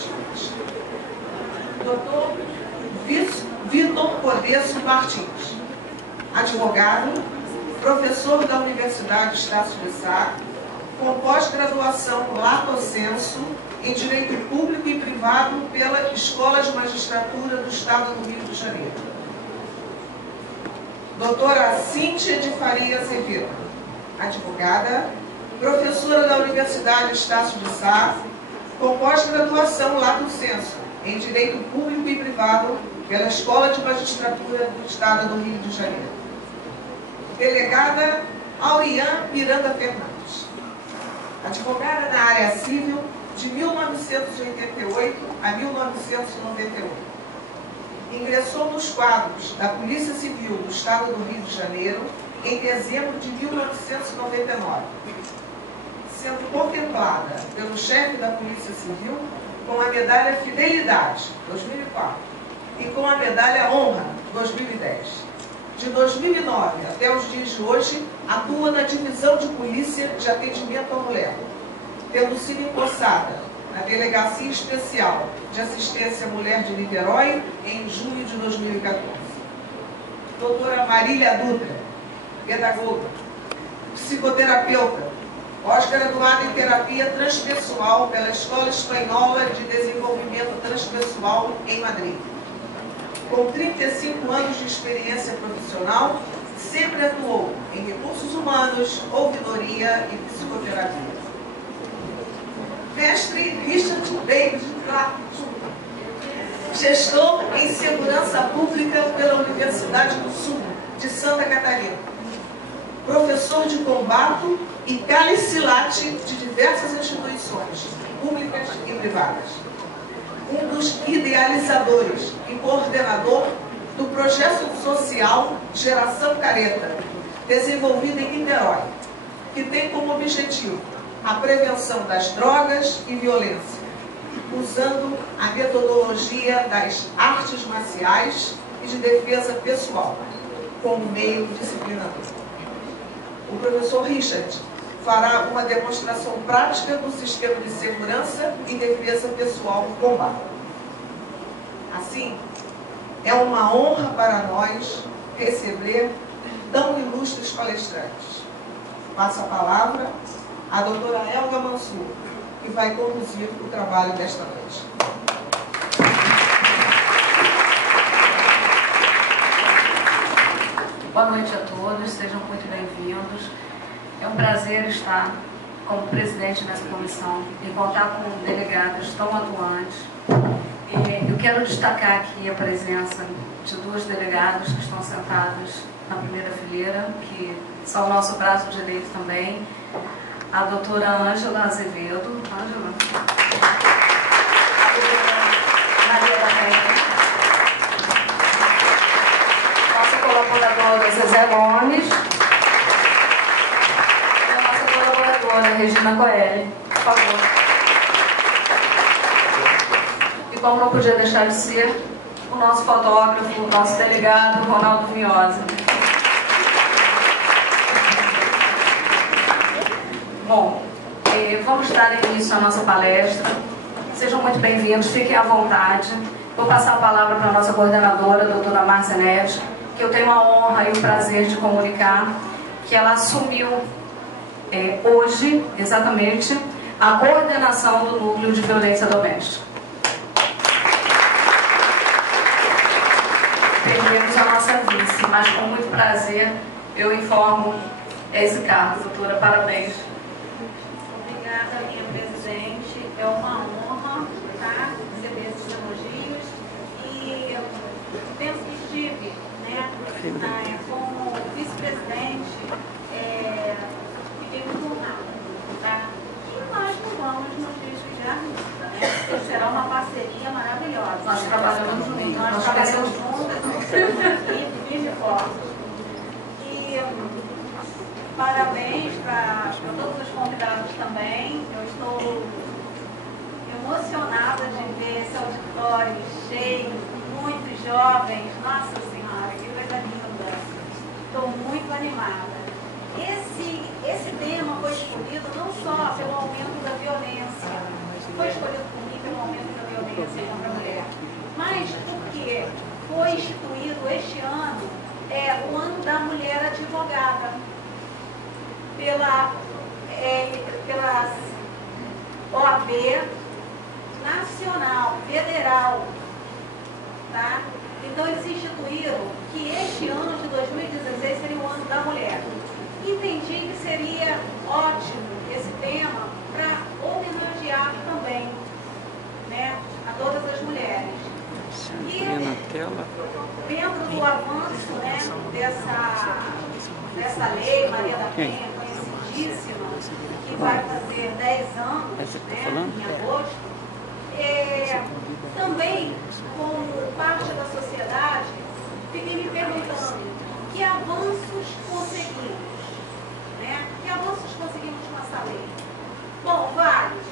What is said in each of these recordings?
efetivas. Dr. Vitor Podesso Martins, advogado, professor da Universidade Estácio de Sá, com pós-graduação lato sensu em Direito Público e Privado pela Escola de Magistratura do Estado do Rio de Janeiro. Doutora Cíntia de Faria Azevedo, advogada, professora da Universidade Estácio de Sá, com pós-graduação lato sensu em Direito Público e Privado pela Escola de Magistratura do Estado do Rio de Janeiro. Delegada Aurian Miranda Fernandes, advogada na área civil de 1988 a 1998. Ingressou nos quadros da Polícia Civil do Estado do Rio de Janeiro em dezembro de 1999, sendo contemplada pelo chefe da Polícia Civil com a medalha Fidelidade, 2004, e com a medalha Honra, 2010. De 2009 até os dias de hoje, atua na Divisão de Polícia de Atendimento à Mulher, tendo sido empossada na Delegacia Especial de Assistência à Mulher de Niterói em junho de 2014. Doutora Marília Dutra, pedagoga, psicoterapeuta, pós-graduada em Terapia Transpessoal pela Escola Espanhola de Desenvolvimento Transpessoal em Madrid. Com 35 anos de experiência profissional, sempre atuou em recursos humanos, ouvidoria e psicoterapia. Mestre Richard David Clapton, gestor em Segurança Pública pela Universidade do Sul de Santa Catarina. Professor de combate e calicilate de diversas instituições, públicas e privadas. Um dos idealizadores e coordenador do projeto social Geração Careta, desenvolvido em Niterói, que tem como objetivo a prevenção das drogas e violência, usando a metodologia das artes marciais e de defesa pessoal como meio disciplinador. O professor Richard fará uma demonstração prática do sistema de segurança e defesa pessoal no combate. Assim, é uma honra para nós receber tão ilustres palestrantes. Passo a palavra à doutora Elga Mansur, que vai conduzir o trabalho desta noite. Boa noite a todos, sejam muito bem-vindos. É um prazer estar como presidente dessa comissão e contar com delegados tão atuantes. Eu quero destacar aqui a presença de duas delegadas que estão sentadas na primeira fileira, que são o nosso braço direito também, a doutora Ângela Azevedo, a doutora Maria da Penha, nossa colaboradora Zezé Gomes, Regina Coelho, por favor. E como não podia deixar de ser, o nosso fotógrafo, o nosso delegado, Ronaldo Vinhosa. Bom, vamos dar início à nossa palestra. Sejam muito bem-vindos, fiquem à vontade. Vou passar a palavra para a nossa coordenadora, a doutora Márcia Neves, que eu tenho a honra e o prazer de comunicar que ela assumiu hoje, exatamente, a coordenação do Núcleo de Violência Doméstica. Perdemos a nossa vice, mas com muito prazer eu informo esse cargo, doutora, parabéns. Obrigada, minha presidente, é uma honra, tá, receber esses elogios e eu penso que estive, né, como vice-presidente, tá? E nós não vamos nos desviar disso, né? Porque será uma parceria maravilhosa. Nós trabalhamos juntos. Nós trabalhamos juntos, equipe de forças. E parabéns para todos os convidados também. Eu estou emocionada de ver esse auditório cheio, muitos jovens. Nossa Senhora, que coisa linda. Estou muito animada. Esse tema foi escolhido não só pelo aumento da violência, foi escolhido por mim pelo aumento da violência pela OAB nacional, federal, tá? Então eles instituíram que este ano de 2016 seria o ano da mulher. Entendi que seria ótimo esse tema para homenagear também, né, a todas as mulheres. E dentro do avanço, né, dessa lei, Maria da Penha, conhecidíssima, que vai fazer 10 anos, né, em agosto, também, como parte da sociedade, fiquei me perguntando que avanços conseguimos, né? Que avanços conseguimos com essa lei? Bom, vários.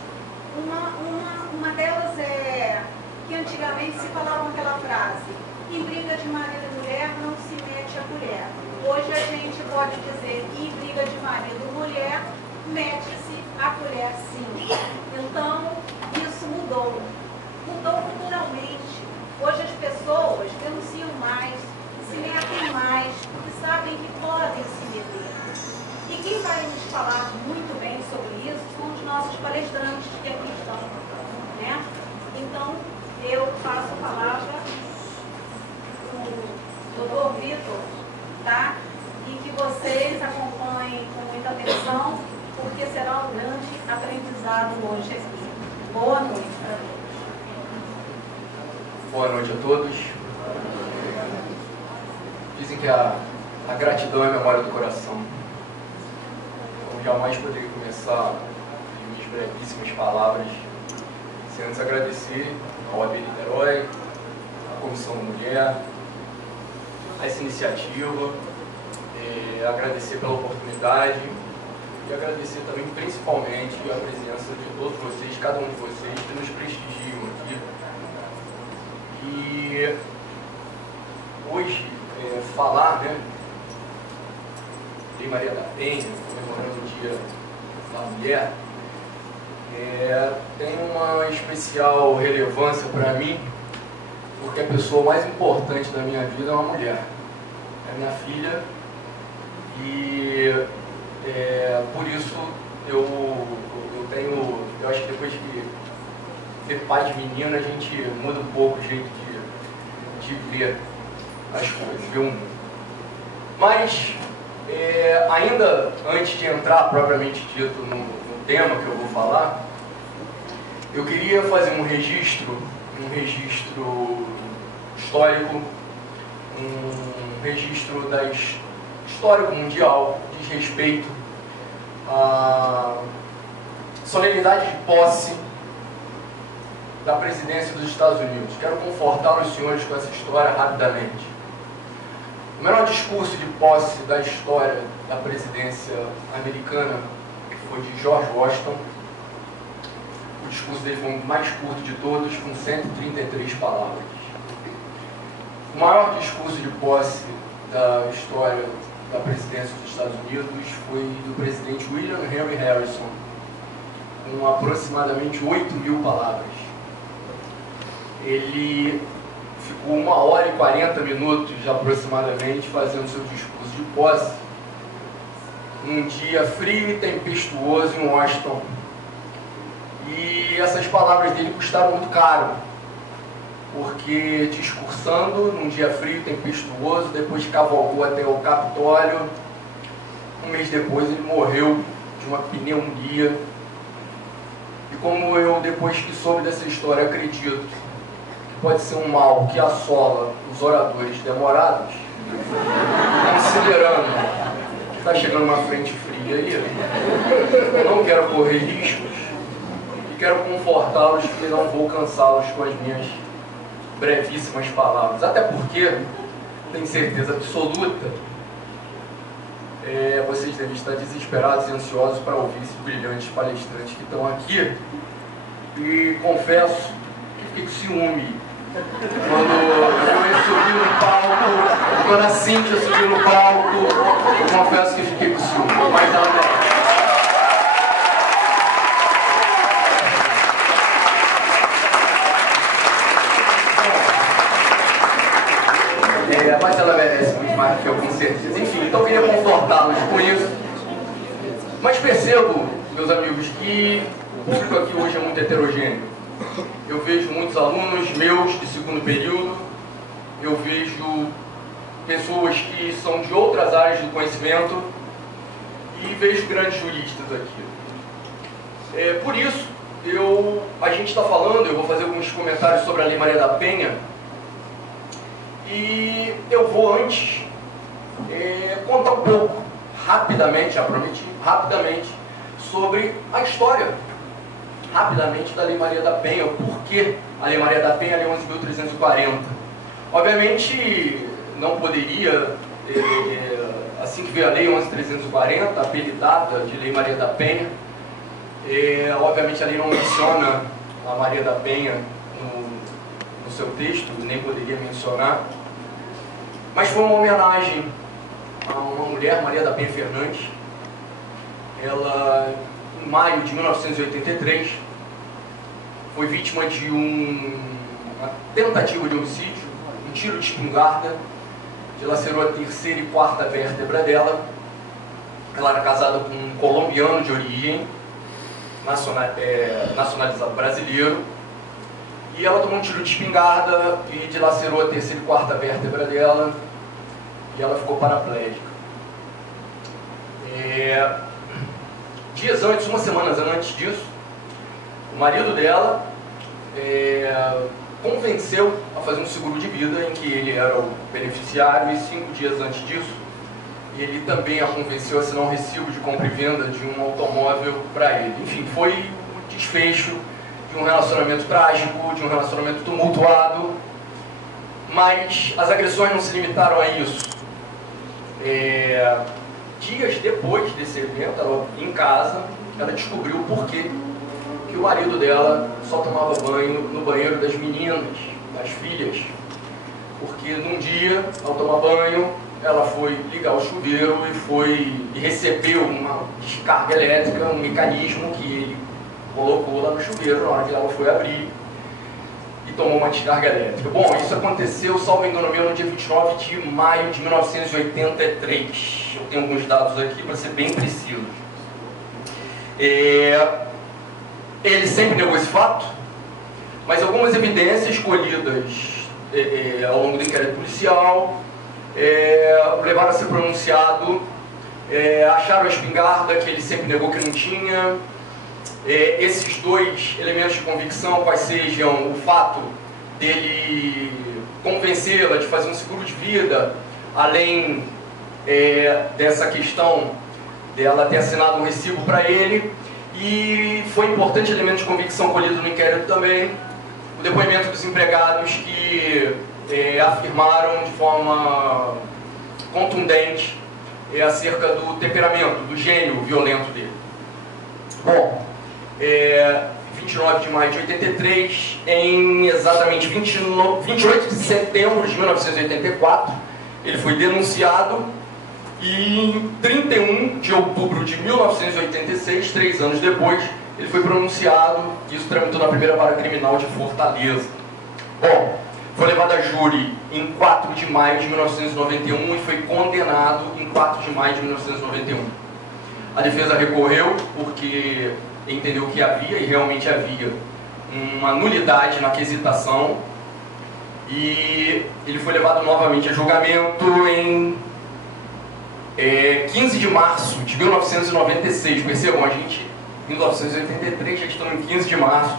Uma delas é que antigamente se falava aquela frase: em briga de marido e mulher não se mete a colher. Hoje a gente pode dizer que em briga de marido e mulher mete-se a colher, sim. Então, isso mudou. Mudou culturalmente. Hoje as pessoas denunciam mais, se metem mais, porque sabem que podem se meter. E quem vai nos falar muito bem sobre isso são os nossos palestrantes que aqui estão, né? Então, eu passo a palavra para o Dr. Vitor, tá? E que vocês acompanhem com muita atenção, porque será um grande aprendizado hoje aqui. Boa noite para todos. Boa noite a todos. Dizem que a gratidão é a memória do coração. Então, jamais poderia começar em minhas brevíssimas palavras sem antes agradecer ao OAB Niterói, à Comissão da Mulher, a essa iniciativa, agradecer pela oportunidade e agradecer também, principalmente, a presença de todos vocês, cada um de vocês que nos prestigiam aqui. E hoje, falar, né, de Maria da Penha, comemorando o Dia da Mulher, tem uma especial relevância para mim, porque a pessoa mais importante da minha vida é uma mulher. É minha filha e por isso eu acho que depois que ser pai de menina, a gente muda um pouco o jeito de ver as coisas, ver o mundo. Mas, ainda antes de entrar propriamente dito no tema que eu vou falar, eu queria fazer um registro histórico, um registro histórico mundial, diz respeito à solenidade de posse da presidência dos Estados Unidos. Quero confortar os senhores com essa história rapidamente. O menor discurso de posse da história da presidência americana foi de George Washington. O discurso dele foi o mais curto de todos, com 133 palavras. O maior discurso de posse da história da presidência dos Estados Unidos foi do presidente William Henry Harrison, com aproximadamente 8.000 palavras. Ele ficou 1 hora e 40 minutos aproximadamente fazendo seu discurso de posse, num dia frio e tempestuoso em Washington. E essas palavras dele custaram muito caro, porque discursando num dia frio e tempestuoso, depois cavalgou até o Capitólio. Um mês depois ele morreu de uma pneumonia. E como eu, depois que soube dessa história, acredito que pode ser um mal que assola os oradores demorados, considerando que está chegando uma frente fria aí, eu não quero correr riscos e quero confortá-los que não vou cansá-los com as minhas brevíssimas palavras. Até porque, tenho certeza absoluta, vocês devem estar desesperados e ansiosos para ouvir esses brilhantes palestrantes que estão aqui. E confesso que fiquei com ciúme quando eu subi no palco, quando a Cíntia subiu no palco, confesso que fiquei com ciúme, mas ela mas ela merece muito mais do que eu, com certeza. Enfim, então eu queria confortá-los com isso. Mas percebo, meus amigos, que o público aqui hoje é muito heterogêneo. Eu vejo muitos alunos meus de segundo período, eu vejo pessoas que são de outras áreas do conhecimento e vejo grandes juristas aqui. Por isso, a gente está falando, eu vou fazer alguns comentários sobre a Lei Maria da Penha e eu vou antes contar um pouco, rapidamente, já prometi, rapidamente, sobre a história, rapidamente, da Lei Maria da Penha, o porquê a Lei Maria da Penha, a Lei 11.340. Obviamente, não poderia, assim que veio a Lei 11.340, apelidada de Lei Maria da Penha, obviamente a lei não menciona a Maria da Penha no seu texto, nem poderia mencionar, mas foi uma homenagem a uma mulher, Maria da Penha Fernandes. Ela, em maio de 1983, foi vítima de uma tentativa de homicídio, um tiro de espingarda, dilacerou a terceira e quarta vértebra dela. Ela era casada com um colombiano de origem, nacionalizado brasileiro, e ela tomou um tiro de espingarda e dilacerou a terceira e quarta vértebra dela, e ela ficou paraplégica. Dias antes, umas semanas antes disso, o marido dela convenceu a fazer um seguro de vida em que ele era o beneficiário, e 5 dias antes disso, ele também a convenceu a assinar um recibo de compra e venda de um automóvel para ele. Enfim, foi o desfecho de um relacionamento trágico, de um relacionamento tumultuado, mas as agressões não se limitaram a isso. Dias depois desse evento, ela, em casa, ela descobriu o porquê que o marido dela só tomava banho no banheiro das meninas, das filhas. Porque num dia, ao tomar banho, ela foi ligar o chuveiro e recebeu uma descarga elétrica, um mecanismo que ele colocou lá no chuveiro na hora que ela foi abrir, e tomou uma descarga elétrica. Bom, isso aconteceu, salvo engano meu, no dia 29 de maio de 1983. Eu tenho alguns dados aqui para ser bem preciso. Ele sempre negou esse fato, mas algumas evidências colhidas ao longo do inquérito policial levaram a ser pronunciado. Acharam a espingarda, que ele sempre negou que não tinha. Esses dois elementos de convicção, quais sejam o fato dele convencê-la de fazer um seguro de vida, além dessa questão dela ter assinado um recibo para ele, e foi importante elemento de convicção colhido no inquérito também, o depoimento dos empregados que afirmaram de forma contundente acerca do temperamento, do gênio violento dele. Bom, 29 de maio de 83, em exatamente 28 de setembro de 1984, ele foi denunciado, e em 31 de outubro de 1986, 3 anos depois, ele foi pronunciado. Isso tramitou na primeira vara criminal de Fortaleza. Bom, foi levado a júri em 4 de maio de 1991 e foi condenado em 4 de maio de 1991. A defesa recorreu porque entendeu que havia, e realmente havia, uma nulidade na quesitação, e ele foi levado novamente a julgamento em 15 de março de 1996. Percebam, a gente, em 1983, já estamos em 15 de março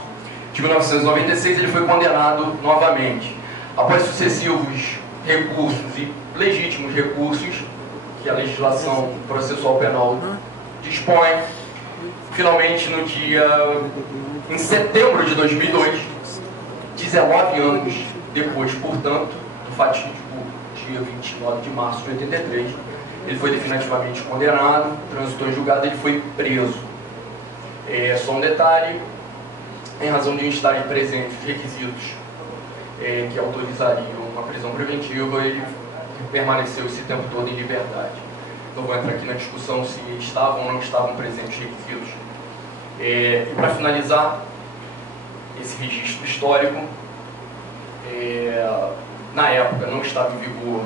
de 1996, ele foi condenado novamente. Após sucessivos recursos e legítimos recursos que a legislação processual penal dispõe, finalmente em setembro de 2002, 19 anos depois, portanto, do fatídico dia 29 de março de 83, ele foi definitivamente condenado, transitou em julgado, ele foi preso. Só um detalhe, em razão de estarem presentes os requisitos que autorizariam uma prisão preventiva, ele permaneceu esse tempo todo em liberdade. Não vou entrar aqui na discussão se estavam ou não estavam presentes os requisitos. E para finalizar esse registro histórico, na época não estava em vigor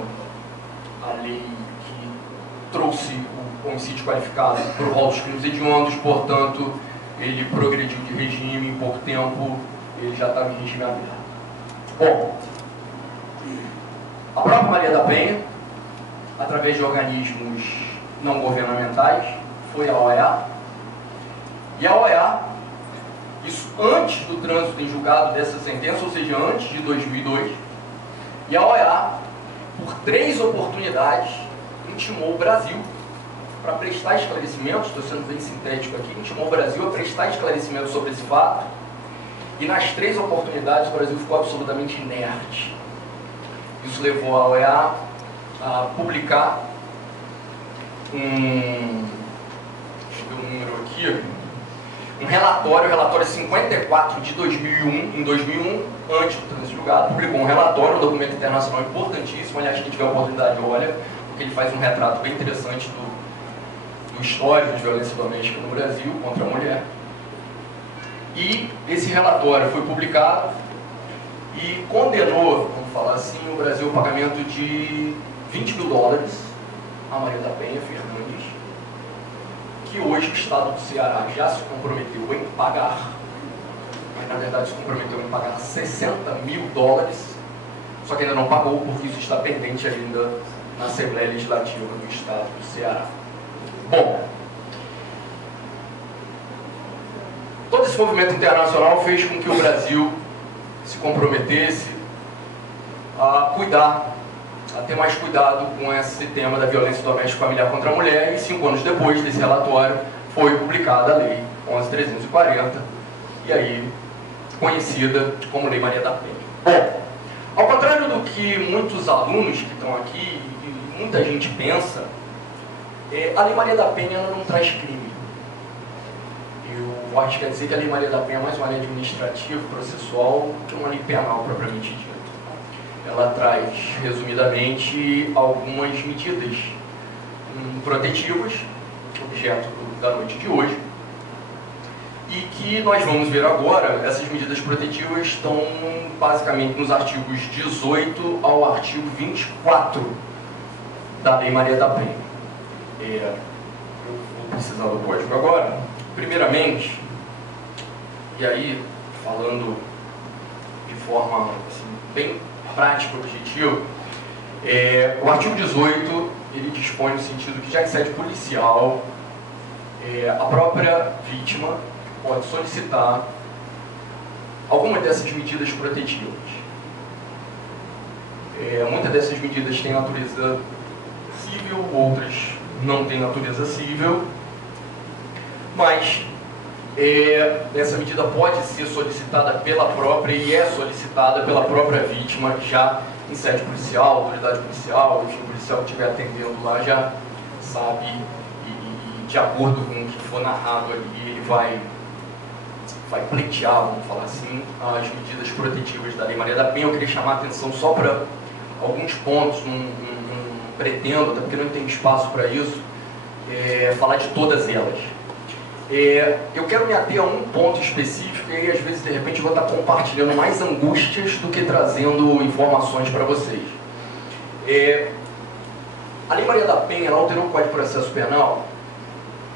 a lei que trouxe o homicídio qualificado para o rol dos crimes hediondos, portanto, ele progrediu de regime em pouco tempo, ele já estava em regime aberto. Bom, a própria Maria da Penha, através de organismos não governamentais, foi à OEA, e a OEA, isso antes do trânsito em julgado dessa sentença, ou seja, antes de 2002, e a OEA, por 3 oportunidades, intimou o Brasil para prestar esclarecimentos, estou sendo bem sintético aqui, intimou o Brasil a prestar esclarecimentos sobre esse fato, e nas 3 oportunidades o Brasil ficou absolutamente inerte. Isso levou a OEA a publicar deixa eu ver o número aqui, um relatório, o relatório 54 de 2001, em 2001, antes do trânsito julgado, publicou um relatório, um documento internacional importantíssimo, aliás, quem tiver a oportunidade, olha, porque ele faz um retrato bem interessante do histórico de violência doméstica no Brasil contra a mulher. E esse relatório foi publicado e condenou, vamos falar assim, o Brasil ao pagamento de $20 mil a Maria da Penha Fernandes, que hoje o Estado do Ceará já se comprometeu em pagar, mas na verdade se comprometeu em pagar $60 mil, só que ainda não pagou porque isso está pendente ainda na Assembleia Legislativa do Estado do Ceará. Bom, todo esse movimento internacional fez com que o Brasil se comprometesse a cuidar, a ter mais cuidado com esse tema da violência doméstica familiar contra a mulher, e 5 anos depois desse relatório foi publicada a Lei 11.340, e aí conhecida como Lei Maria da Penha. Bom, ao contrário do que muitos alunos que estão aqui e muita gente pensa, a Lei Maria da Penha não traz crime. Eu acho que quer dizer que a Lei Maria da Penha é mais uma lei administrativa, processual, que uma lei penal propriamente dita. Ela traz, resumidamente, algumas medidas protetivas, objeto da noite de hoje, e que nós vamos ver agora. Essas medidas protetivas estão basicamente nos artigos 18 ao artigo 24 da Lei Maria da Penha. Eu vou precisar do código agora. Primeiramente, e aí falando de forma assim, bem prática, objetiva, o artigo 18 ele dispõe no sentido que, já em sede policial, a própria vítima pode solicitar alguma dessas medidas protetivas. Muitas dessas medidas têm natureza civil, outras não têm natureza civil, mas essa medida pode ser solicitada pela própria e é solicitada pela própria vítima já em sede policial, autoridade policial, enfim, o policial que estiver atendendo lá já sabe, e de acordo com o que for narrado ali, ele vai pleitear, vamos falar assim, as medidas protetivas da Lei Maria da Penha. Eu queria chamar a atenção só para alguns pontos, não pretendo, até porque não tem espaço para isso, falar de todas elas. Eu quero me ater a um ponto específico e às vezes, de repente, eu vou estar compartilhando mais angústias do que trazendo informações para vocês. A Lei Maria da Penha ela alterou o Código de Processo Penal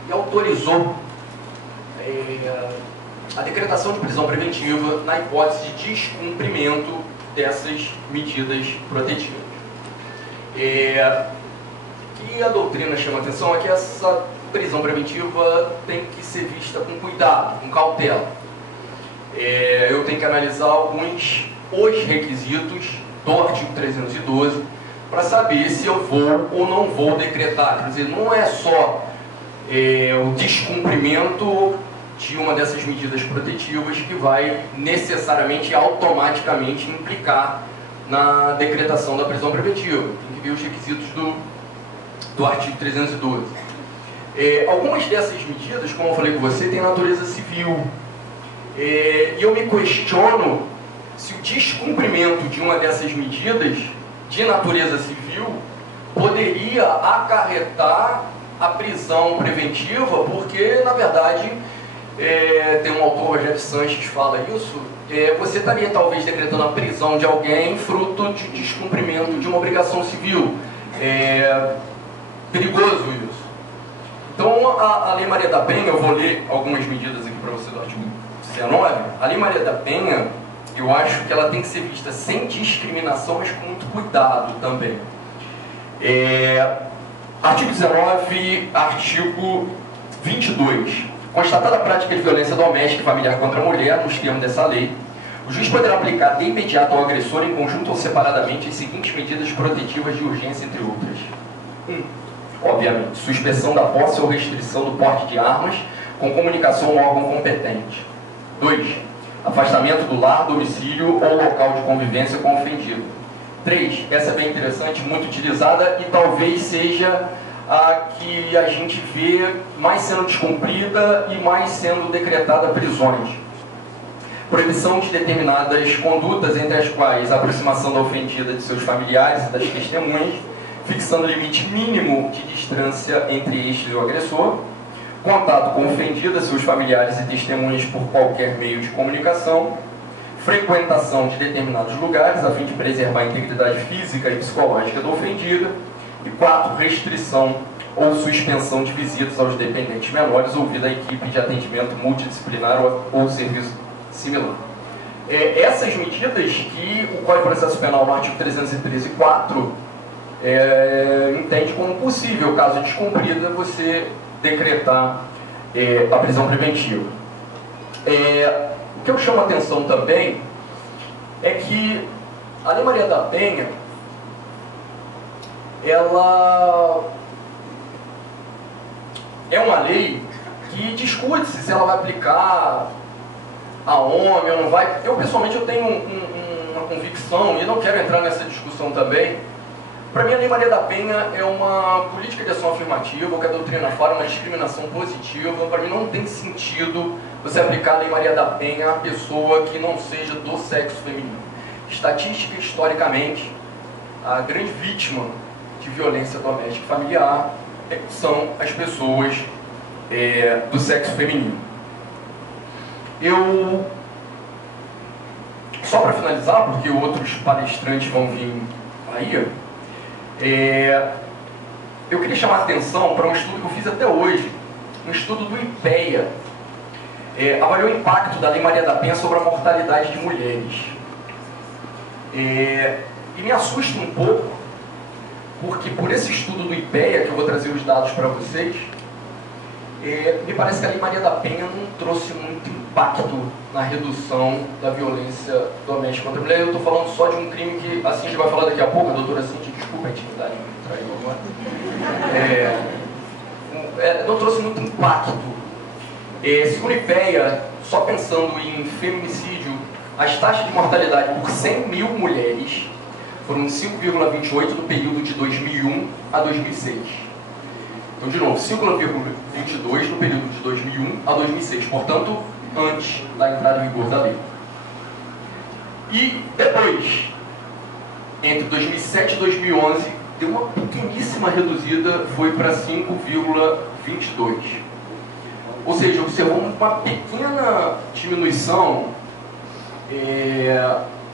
e autorizou a decretação de prisão preventiva na hipótese de descumprimento dessas medidas protetivas. E a doutrina chama atenção é que essa prisão preventiva tem que ser vista com cuidado, com cautela. Eu tenho que analisar os requisitos do artigo 312 para saber se eu vou ou não vou decretar. Quer dizer, não é só o descumprimento de uma dessas medidas protetivas que vai necessariamente e automaticamente implicar na decretação da prisão preventiva. Tem que ver os requisitos do artigo 312. Algumas dessas medidas, como eu falei com você, têm natureza civil. E eu me questiono se o descumprimento de uma dessas medidas de natureza civil poderia acarretar a prisão preventiva, porque, na verdade, tem um autor, Rogério Sanches, fala isso, você estaria talvez decretando a prisão de alguém fruto de descumprimento de uma obrigação civil. perigoso isso. Então, a Lei Maria da Penha, eu vou ler algumas medidas aqui para você do artigo 19. A Lei Maria da Penha, eu acho que ela tem que ser vista sem discriminação, mas com muito cuidado também. Artigo 19, artigo 22. Constatada a prática de violência doméstica e familiar contra a mulher, nos termos dessa lei, o juiz poderá aplicar de imediato ao agressor, em conjunto ou separadamente, as seguintes medidas protetivas de urgência, entre outras. 1. Obviamente, suspensão da posse ou restrição do porte de armas, com comunicação ao órgão competente. 2. Afastamento do lar, domicílio ou local de convivência com o ofendido. 3. Essa é bem interessante, muito utilizada e talvez seja a que a gente vê mais sendo descumprida e mais sendo decretada prisões. Proibição de determinadas condutas, entre as quais a aproximação da ofendida de seus familiares e das testemunhas, fixando limite mínimo de distância entre estes e o agressor. Contato com ofendida, seus familiares e testemunhas por qualquer meio de comunicação. Frequentação de determinados lugares, a fim de preservar a integridade física e psicológica da ofendida. E 4. Restrição ou suspensão de visitas aos dependentes menores, ouvida a equipe de atendimento multidisciplinar ou serviço similar. Essas medidas que o Código de Processo Penal, no artigo 313.4, entende como possível, caso descumprida, você decretar a prisão preventiva. O que eu chamo a atenção também é que a Lei Maria da Penha, ela é uma lei que discute-se se ela vai aplicar a homem ou não vai. Eu, pessoalmente, eu tenho uma convicção, e não quero entrar nessa discussão também. Para mim, a Lei Maria da Penha é uma política de ação afirmativa, o que a doutrina fala, uma discriminação positiva. Para mim, não tem sentido você aplicar a Lei Maria da Penha a pessoa que não seja do sexo feminino. Estatística, historicamente, a grande vítima de violência doméstica e familiar são as pessoas do sexo feminino. Só para finalizar, porque outros palestrantes vão vir aí, eu queria chamar a atenção para um estudo que eu fiz até hoje, um estudo do IPEA, avaliou o impacto da Lei Maria da Penha sobre a mortalidade de mulheres. E me assusta um pouco, porque por esse estudo do IPEA, que eu vou trazer os dados para vocês, me parece que a Lei Maria da Penha não trouxe muito impacto na redução da violência doméstica contra a mulher. Eu estou falando só de um crime que a Cintia vai falar daqui a pouco, a doutora Cintia, desculpa a intimidade que traiu agora. Não trouxe muito impacto. Segundo o IPEA, só pensando em feminicídio, as taxas de mortalidade por 100 mil mulheres foram 5,28 no período de 2001 a 2006. Então, de novo, 5,22 no período de 2001 a 2006, portanto, antes da entrada em vigor da lei. E depois, entre 2007 e 2011, deu uma pequeníssima reduzida, foi para 5,22. Ou seja, observamos uma pequena diminuição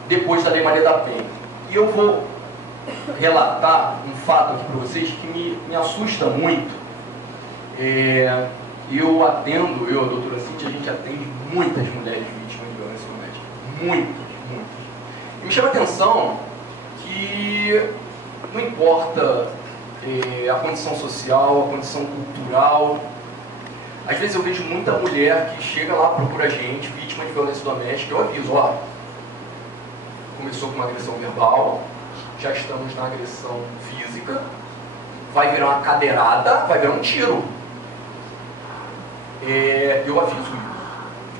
depois da Lei Maria da Penha. E eu vou relatar um fato aqui para vocês que me assusta muito. Eu atendo, eu, a doutora Cintia, a gente atende muitas mulheres vítimas de violência doméstica. Muitas. E me chama a atenção que não importa a condição social, a condição cultural. Às vezes eu vejo muita mulher que chega lá, procura a gente, vítima de violência doméstica. Eu aviso, começou com uma agressão verbal, já estamos na agressão física, vai virar uma cadeirada, vai virar um tiro. Eu aviso isso.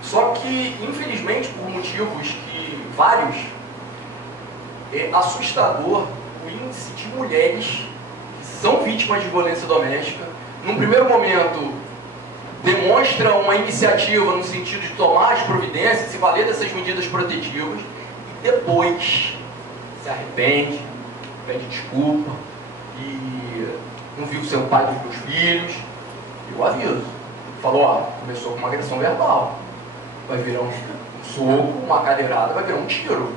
Só que, infelizmente, por motivos que vários, é assustador o índice de mulheres que são vítimas de violência doméstica. Num primeiro momento, demonstra uma iniciativa no sentido de tomar as providências, se valer dessas medidas protetivas, e depois se arrepende, pede desculpa, e não viu ser o pai dos meus filhos. Eu aviso. Falou, começou com uma agressão verbal, vai virar um soco, uma cadeirada, vai virar um tiro.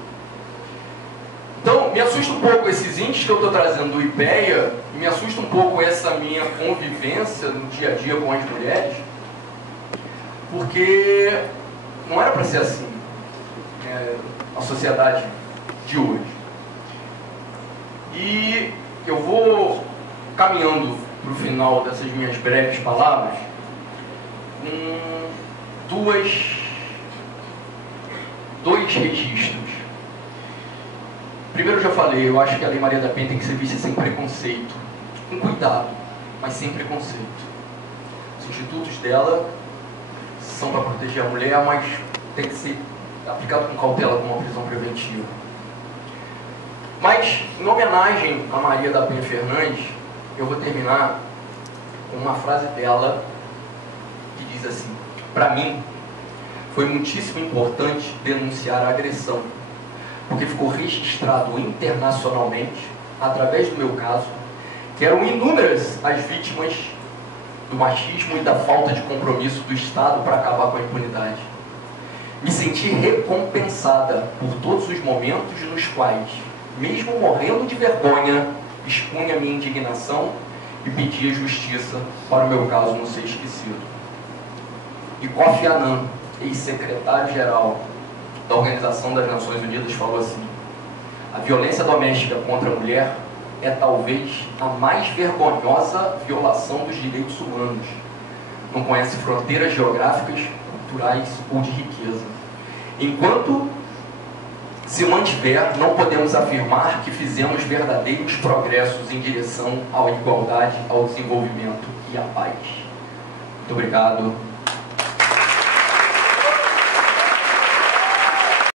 Então, me assusta assusta um pouco esses índices que eu estou trazendo do IPEA, e me assusta um pouco essa minha convivência no dia a dia com as mulheres, porque não era para ser assim a sociedade de hoje. E eu vou caminhando para o final dessas minhas breves palavras com dois registros. Primeiro, eu já falei, eu acho que a Lei Maria da Penha tem que ser vista sem preconceito, com cuidado, mas sem preconceito. Os institutos dela são para proteger a mulher, mas tem que ser aplicado com cautela, com uma prisão preventiva. Mas, em homenagem a Maria da Penha Fernandes, eu vou terminar com uma frase dela que diz assim: para mim, foi muitíssimo importante denunciar a agressão, porque ficou registrado internacionalmente, através do meu caso, que eram inúmeras as vítimas do machismo e da falta de compromisso do Estado para acabar com a impunidade. Me senti recompensada por todos os momentos nos quais, mesmo morrendo de vergonha, expunha minha indignação e pedia justiça para o meu caso não ser esquecido. E Kofi Annan, ex-secretário-geral da Organização das Nações Unidas, falou assim: a violência doméstica contra a mulher é talvez a mais vergonhosa violação dos direitos humanos. Não conhece fronteiras geográficas, culturais ou de riqueza. Enquanto se mantiver, não podemos afirmar que fizemos verdadeiros progressos em direção à igualdade, ao desenvolvimento e à paz. Muito obrigado.